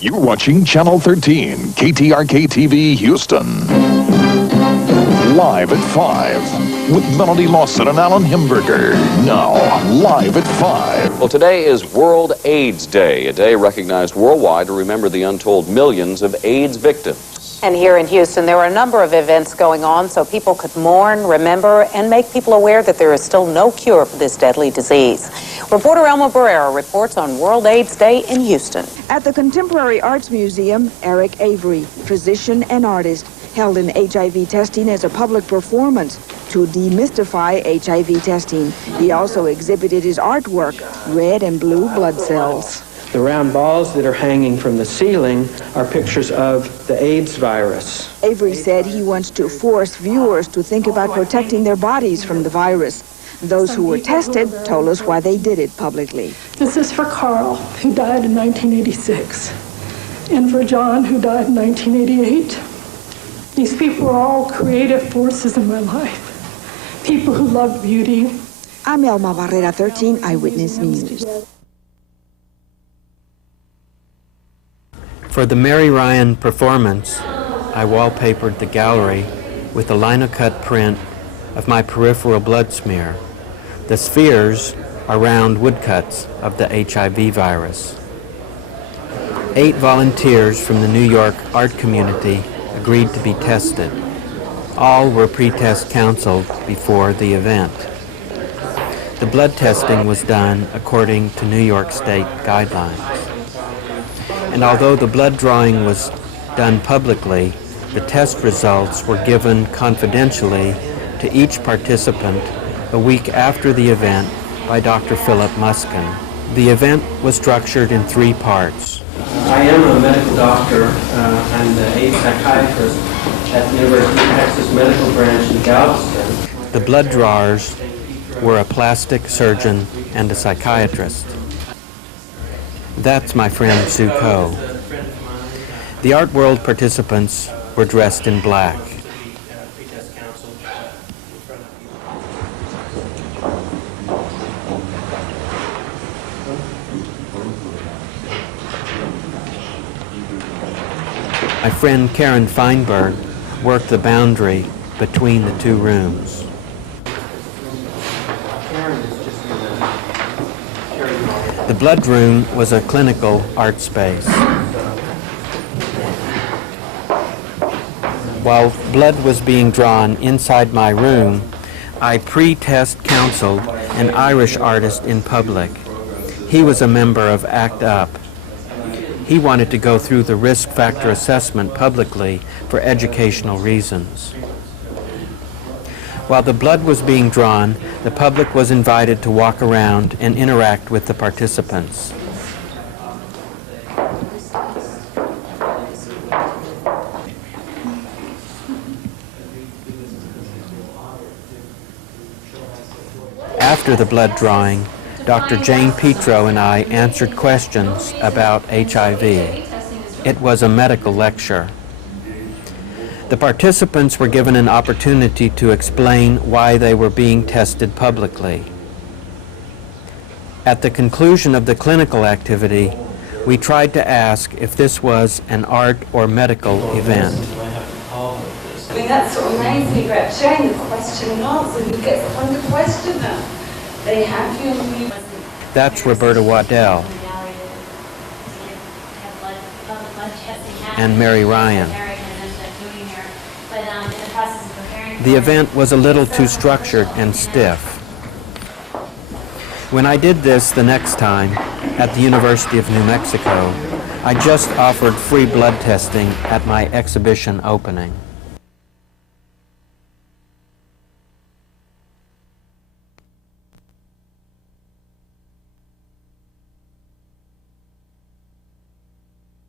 You're watching Channel 13, KTRK-TV, Houston. Live at 5 with Melody Lawson and Alan Himberger. Now, live at 5. Well, today is World AIDS Day, a day recognized worldwide to remember the untold millions of AIDS victims. And here in Houston, there are a number of events going on so people could mourn, remember, and make people aware that there is still no cure for this deadly disease. Reporter Elma Barrera reports on World AIDS Day in Houston. At the Contemporary Arts Museum, Eric Avery, physician and artist, held in HIV testing as a public performance to demystify HIV testing. He also exhibited his artwork, red and blue blood cells. The round balls that are hanging from the ceiling are pictures of the AIDS virus. Avery said he wants to force viewers to think about protecting their bodies from the virus. Those who were tested told us why they did it publicly. This is for Carl, who died in 1986, and for John, who died in 1988. These people were all creative forces in my life, people who loved beauty. I'm Elma Barrera, 13 Eyewitness News. For the Mary Ryan performance, I wallpapered the gallery with a linocut print of my peripheral blood smear. The spheres are round woodcuts of the HIV virus. 8 volunteers from the New York art community agreed to be tested. All were pre-test counseled before the event. The blood testing was done according to New York State guidelines. And although the blood drawing was done publicly, the test results were given confidentially to each participant a week after the event by Dr. Philip Muskin. The event was structured in 3 parts. I am a medical doctor. I'm the AIDS psychiatrist at the University of Texas Medical Branch in Galveston. The blood drawers were a plastic surgeon and a psychiatrist. That's my friend Sue Coe. The Art World participants were dressed in black. My friend Karen Feinberg worked the boundary between the 2 rooms. The blood room was a clinical art space. While blood was being drawn inside my room, I pre-test counseled an Irish artist in public. He was a member of ACT UP. He wanted to go through the risk factor assessment publicly for educational reasons. While the blood was being drawn, the public was invited to walk around and interact with the participants. After the blood drawing, Dr. Jane Petro and I answered questions about HIV. It was a medical lecture. The participants were given an opportunity to explain why they were being tested publicly. At the conclusion of the clinical activity, we tried to ask if this was an art or medical event. I mean, that's what amazed me about sharing the question and answer. You get on the question now. They have you. That's Roberta Waddell and Mary Ryan. The event was a little too structured and stiff. When I did this the next time at the University of New Mexico, I just offered free blood testing at my exhibition opening.